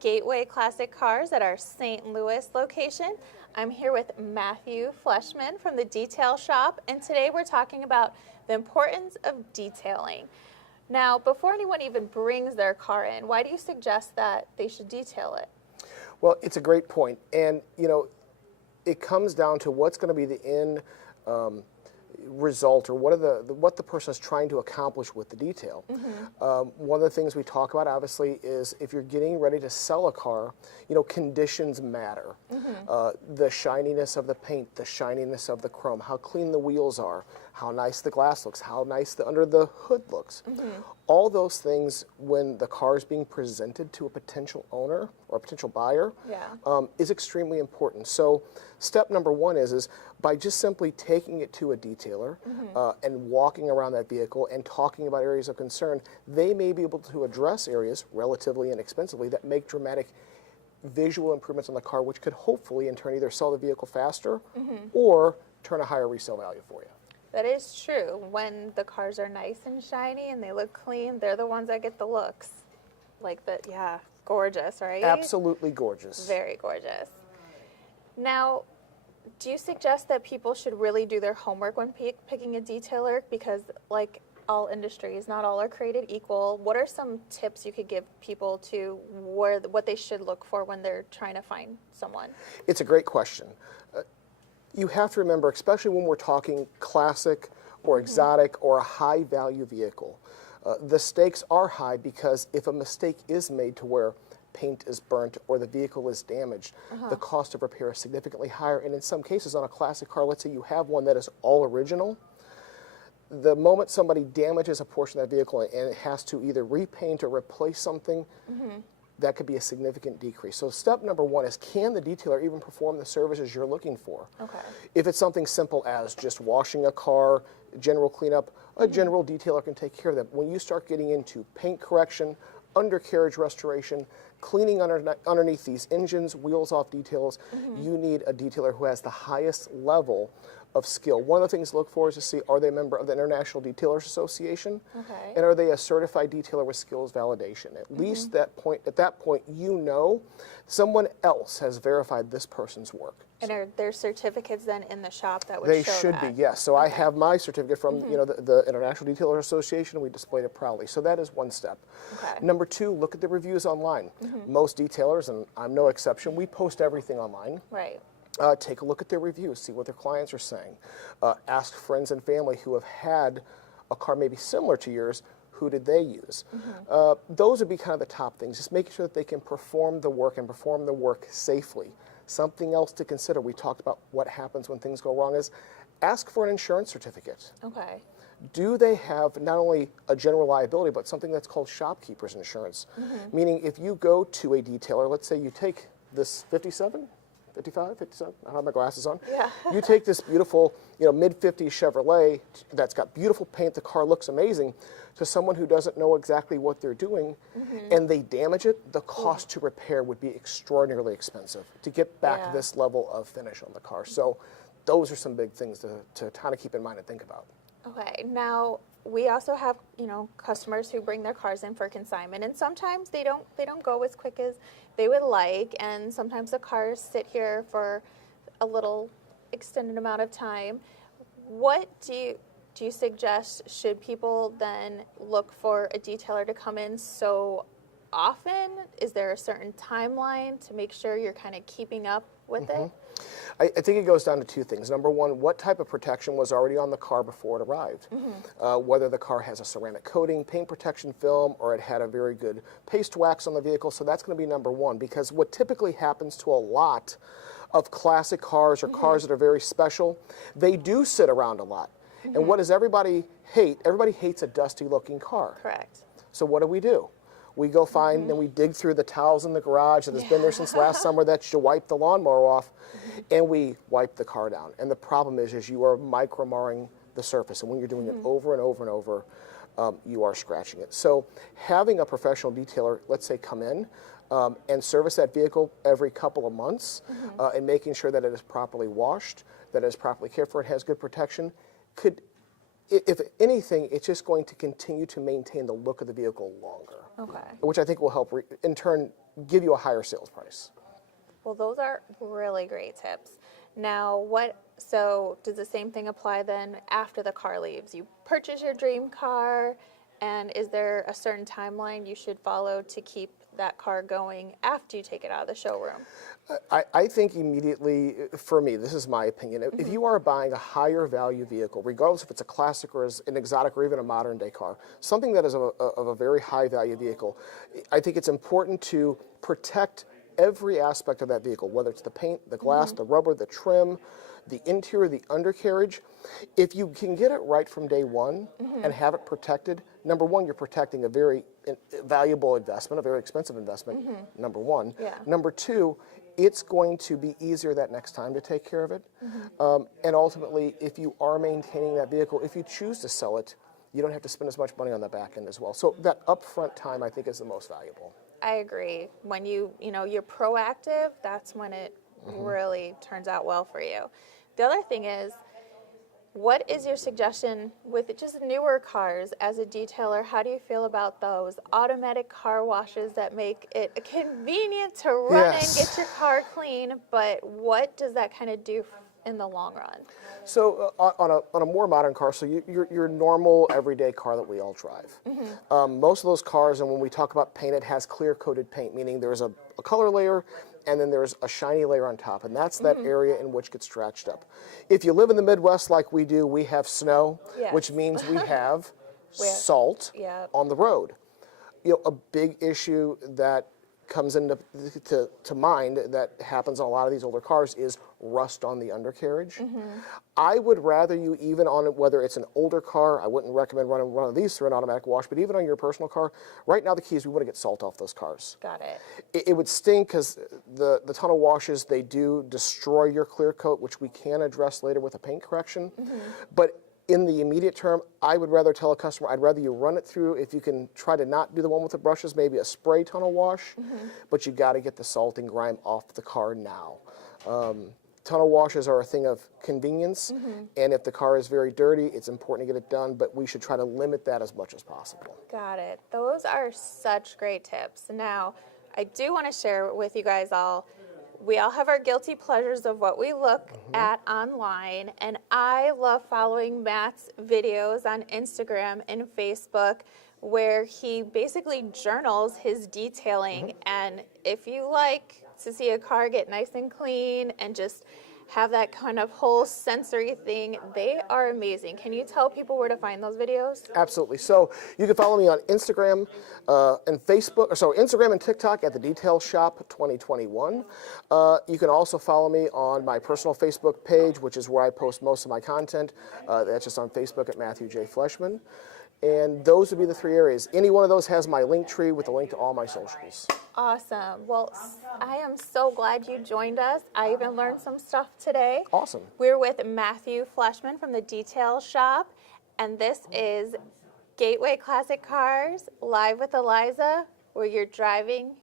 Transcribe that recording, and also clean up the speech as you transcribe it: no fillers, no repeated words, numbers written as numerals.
Gateway Classic Cars at our St. Louis location. I'm here with Matthew Fleshman from the Detail Shop, and today we're talking about the importance of detailing. Now, before anyone even brings their car in, why do you suggest that they should detail it? Well, it's a great point, and it comes down to what's going to be the end result, or what the person is trying to accomplish with the detail. One of the things we talk about, obviously, is if you're getting ready to sell a car, conditions matter. The shininess of the paint, the shininess of the chrome, how clean the wheels are, how nice the glass looks, how nice under the hood looks. All those things, when the car is being presented to a potential owner or a potential buyer, is extremely important. So step number one is by just simply taking it to a detailer and walking around that vehicle and talking about areas of concern, they may be able to address areas relatively inexpensively that make dramatic visual improvements on the car, which could hopefully in turn either sell the vehicle faster or turn a higher resale value for you. That is true. When the cars are nice and shiny and they look clean, they're the ones that get the looks. Like the, gorgeous, right? Absolutely gorgeous. Very gorgeous. Now, do you suggest that people should really do their homework when picking a detailer? Because like all industries, not all are created equal. What are some tips you could give people to what they should look for when they're trying to find someone? It's a great question. You have to remember, especially when we're talking classic or exotic or a high value vehicle, the stakes are high because if a mistake is made to where paint is burnt or the vehicle is damaged, the cost of repair is significantly higher. And in some cases on a classic car, let's say you have one that is all original, the moment somebody damages a portion of that vehicle and it has to either repaint or replace something, that could be a significant decrease. So step number one is, can the detailer even perform the services you're looking for? If it's something simple as just washing a car, general cleanup, a general detailer can take care of that. When you start getting into paint correction, undercarriage restoration, cleaning underneath these engines, wheels off details, you need a detailer who has the highest level of skill. One of the things to look for is to see, are they a member of the International Detailers Association? And are they a certified detailer with skills validation? At least at that point, someone else has verified this person's work. And are there certificates then in the shop that would They show should that? be, yes. So I have my certificate from the International Detailers Association, and we displayed it proudly. So that is one step. Number two, look at the reviews online. Most detailers, and I'm no exception, we post everything online. Take a look at their reviews, see what their clients are saying. Ask friends and family who have had a car maybe similar to yours, who did they use? Those would be kind of the top things, just making sure that they can perform the work and perform the work safely. Something else to consider, we talked about what happens when things go wrong, is ask for an insurance certificate. Do they have not only a general liability, but something that's called shopkeeper's insurance? Meaning if you go to a detailer, let's say you take this 57, 55, 57, I don't have my glasses on. You take this beautiful, mid-50s Chevrolet that's got beautiful paint, the car looks amazing, to someone who doesn't know exactly what they're doing, and they damage it, the cost to repair would be extraordinarily expensive to get back this level of finish on the car. So those are some big things to kind of keep in mind and think about. Now we also have customers who bring their cars in for consignment, and sometimes they don't go as quick as they would like, and sometimes the cars sit here for a little extended amount of time. What do you suggest? Should people then look for a detailer to come in so often? Is there a certain timeline to make sure you're kind of keeping up with it? I think it goes down to two things. Number one, what type of protection was already on the car before it arrived? Whether the car has a ceramic coating, paint protection film, or it had a very good paste wax on the vehicle. So that's going to be number one, because what typically happens to a lot of classic cars or cars that are very special, they do sit around a lot. And what does everybody hate? Everybody hates a dusty looking car. So what do? We go find and we dig through the towels in the garage that has been there since last summer that you wiped the lawnmower off, and we wipe the car down. And the problem is you are micro-marring the surface, and when you're doing it over and over and over, you are scratching it. So having a professional detailer, let's say, come in and service that vehicle every couple of months, and making sure that it is properly washed, that it is properly cared for, and has good protection, could, if anything, it's just going to continue to maintain the look of the vehicle longer. Which I think will help, in turn, give you a higher sales price. Well, those are really great tips. Now, so does the same thing apply then after the car leaves? You purchase your dream car, and is there a certain timeline you should follow to keep that car going after you take it out of the showroom? I think immediately, for me, this is my opinion, if you are buying a higher value vehicle, regardless if it's a classic or an exotic or even a modern day car, something that is of a very high value vehicle, I think it's important to protect every aspect of that vehicle, whether it's the paint, the glass, the rubber, the trim, the interior, the undercarriage. If you can get it right from day one and have it protected, number one, you're protecting a very valuable investment, a very expensive investment, number one. Yeah. Number two, it's going to be easier that next time to take care of it. And ultimately, if you are maintaining that vehicle, if you choose to sell it, you don't have to spend as much money on the back end as well. So that upfront time, I think, is the most valuable. I agree. When you're proactive, that's when it really turns out well for you. The other thing is, what is your suggestion with just newer cars as a detailer? How do you feel about those automatic car washes that make it convenient to run and get your car clean, but what does that kind of do in the long run? So on a more modern car, so your normal everyday car that we all drive, most of those cars, and when we talk about paint, it has clear coated paint, meaning there's a color layer and then there's a shiny layer on top, and that's that area in which gets scratched up. If you live in the Midwest like we do, we have snow, which means we have salt on the road. A big issue that comes into to mind that happens on a lot of these older cars is rust on the undercarriage. I would rather you, even on whether it's an older car, I wouldn't recommend running one of these through an automatic wash, but even on your personal car, right now the key is we want to get salt off those cars. Got it. It would stink because the tunnel washes, they do destroy your clear coat, which we can address later with a paint correction. But in the immediate term, I would rather tell a customer, I'd rather you run it through, if you can try to not do the one with the brushes, maybe a spray tunnel wash, but you got to get the salt and grime off the car now. Tunnel washes are a thing of convenience, and if the car is very dirty, it's important to get it done, but we should try to limit that as much as possible. Got it. Those are such great tips. Now, I do want to share with you guys all, we all have our guilty pleasures of what we look at online, and I love following Matt's videos on Instagram and Facebook where he basically journals his detailing, and if you like to see a car get nice and clean and just have that kind of whole sensory thing, they are amazing. Can you tell people where to find those videos? Absolutely. So you can follow me on Instagram and Facebook, Instagram and TikTok at the Detail Shop 2021. You can also follow me on my personal Facebook page, which is where I post most of my content. That's just on Facebook at Matthew J. Fleshman. And those would be the three areas. Any one of those has my link tree with a link to all my socials. Awesome. Well, I am so glad you joined us. I even learned some stuff today. Awesome. We're with Matthew Fleshman from the Detail Shop, and this is Gateway Classic Cars, live with Eliza, where you're driving